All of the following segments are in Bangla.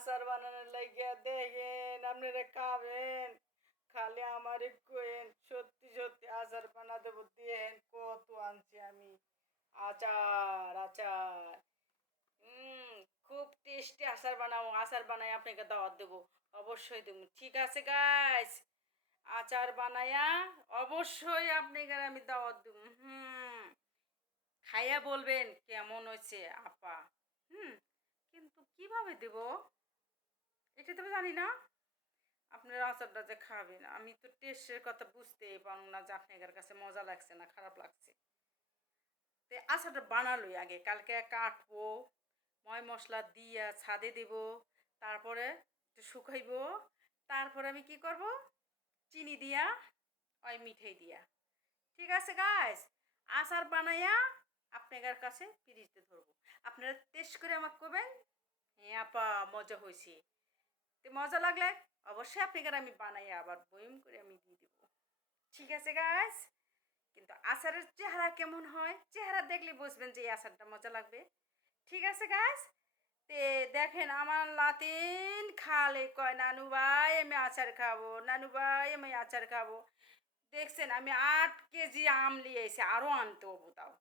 আচার বানানোর লাগিয়া দেখেন আপনারা খাবেন, খালি আমারে কোয়েন সত্যি সত্যি আচার বানা দেবো দিয়েন কত আনছি আমি আচার আচার। হুম, খুব টেস্টি আচার বানাবো, আচার বানাই আপনাকে দাওয়াত দেবো, অবশ্যই দেবো। ঠিক আছে গাইস, আচার বানায়া অবশ্যই আপনাকে আমি দাওয়াত দেবো। খাইয়া বলবেন কেমন হয়েছে আপা। হুম, কিন্তু কিভাবে দেব এটা তো জানি না। আপনার আচারটা যে খাবেন আমি তো টেস্টের কথা বুঝতেই পারব না যে আপনার কাছে মজা লাগছে না খারাপ লাগছে। তো আচারটা বানালোই আগে কালকে কাটবো, ময় মশলা দিয়া ছাদে দেব, তারপরে একটু শুকাইবো, তারপরে আমি কি করব, চিনি দিয়া ওই মিঠাই দিয়া। ঠিক আছে গাইস, আচার বানাইয়া আপনাদের কাছে ফ্রিজতে ধরবো, আপনারা টেস্ট করে আমাকে কবেন হ্যাঁ আপা মজা হয়েছে। তো মজা লাগলে অবশ্যই আপনাদের আমি বানাইয়া আবার বয়ম করে আমি দিয়ে দেবো। ঠিক আছে গাইস, কিন্তু আচারের চেহারা কেমন হয় চেহারা দেখলে বুঝবেন যে এই আচারটা মজা লাগবে। ঠিক আছে গাইস, তে দেখেন আমার লাতিন খালে কয় নানু ভাই আমি আচার খাবো, নানু ভাই আমি আচার খাবো। দেখছেন আমি 8 কেজি আম নিয়ে এসে আরও আনতে হবো তাও।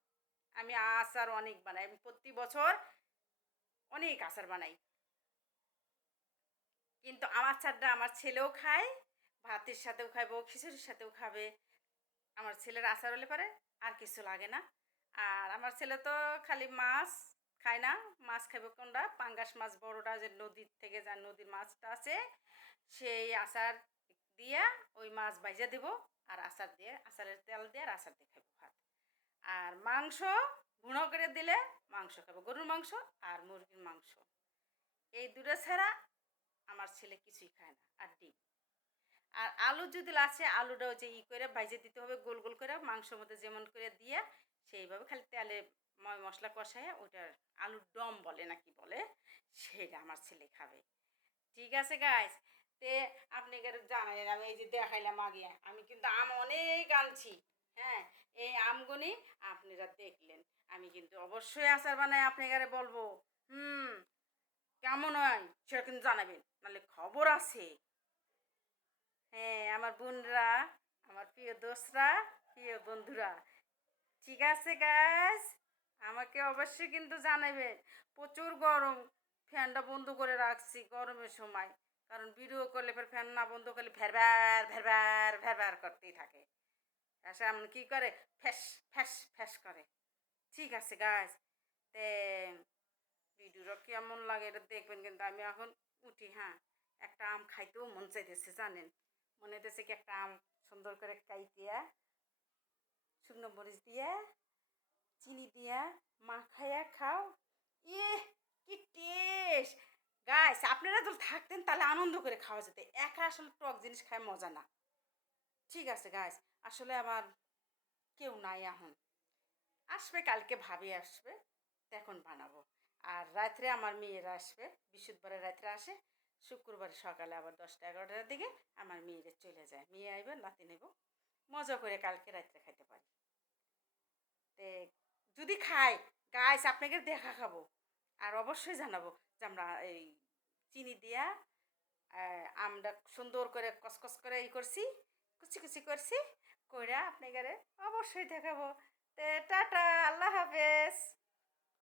আমি আচার অনেক বানাই, আমি প্রতি বছর অনেক আচার বানাই। কিন্তু আমার আচারটা আমার ছেলেও খায়, ভাতের সাথেও খাইবো, খিচুড়ির সাথেও খাবে। আমার ছেলের আচার হলে পারে আর কিছু লাগে না। আর আমার ছেলে তো খালি মাছ খায় না, মাছ খাইবে কোনটা পাঙ্গাস মাছ বড়টা যে নদীর থেকে যা নদীর মাছটা আছে সেই আচার দিয়া ওই মাছ ভাইজা দেব, আর আচার দিয়ে আচারের তেল দিয়ে আর আচার দিয়ে খাইবো ভাত। আর মাংস ভুনো করে দিলে মাংস খাবো, গরুর মাংস আর মুরগির মাংস, এই দুটো ছাড়া আমার ছেলে কিছুই খায় না। আর ডিম আর আলু যদি আছে আলুটাও যে করে ভাইজে দিতে হবে গোল গোল করে মাংসের মধ্যে যেমন করে দিয়ে সেইভাবে খালি তেলে ময় মশলা কষায় ওইটার আলুর দম বলে নাকি বলে সেটা আমার ছেলে খাবে। ঠিক আছে গাইস, তে আপনাকে জানালেন আমি এই যে দেখাইলাম আগে আমি কিন্তু আম অনেক আনছি। হ্যাঁ, এই আমগুনি আপনারা দেখলেন, আমি কিন্তু অবশ্যই আচার বানাই আপনাকে বলবো। কেমন হয় সেটা কিন্তু জানাবেন, নাহলে খবর আছে। হ্যাঁ আমার বোনরা, আমার প্রিয় দোস্তরা, প্রিয় বন্ধুরা, ঠিক আছে গাইস, আমাকে অবশ্যই কিন্তু জানাবেন। প্রচুর গরম, ফ্যানটা বন্ধ করে রাখছি গরমের সময়, কারণ ভিডিও করলে ফের ফ্যান না বন্ধ করলে ভ্যারবার ভ্যারবার ভ্যারবার করতেই থাকে। আসলে এমন কী করে ফ্যাস ফ্যাস ফ্যাস করে। ঠিক আছে গাইস, তে ভিডিওটা কেমন লাগে এটা দেখবেন, কিন্তু আমি এখন উঠি। হ্যাঁ, একটা আম খাইতেও মন চাইতেছে জানেন, মনে হইতেছে কি একটা আম সুন্দর করে কাইতিয়া শুকনো মরিচ দিয়া চিনি দিয়া মাখাইয়া খাও। ইয়ে কি টেস্ট! গাইস আপনারা যদি থাকতেন তাহলে আনন্দ করে খাওয়া যেত, একা আসলে টক জিনিস খায় মজা না। ঠিক আছে গাইস, আসলে আমার কেউ নাই এখন, আসবে কালকে ভাবি আসবে তখন বানাবো। আর রাত্রে আমার মেয়েরা আসবে, বৃহস্পতিবারে রাত্রে আসে, শুক্রবার সকালে আবার 10টা 11টার দিকে আমার মেয়েরা চলে যায়, মেয়ে আইবে নাতি নেব, মজা করে কালকে রাত্রে খাইতে পারি। তে যদি খাই গাইস আপনাকে দেখা খাবো, আর অবশ্যই জানাবো যে আমরা এই চিনি দিয়া আমটা সুন্দর করে কসকস করে করছি, কুচি কুচি করছি কইরা আপনাকে অবশ্যই দেখাবো। তে টাটা, আল্লাহ হাফেজ।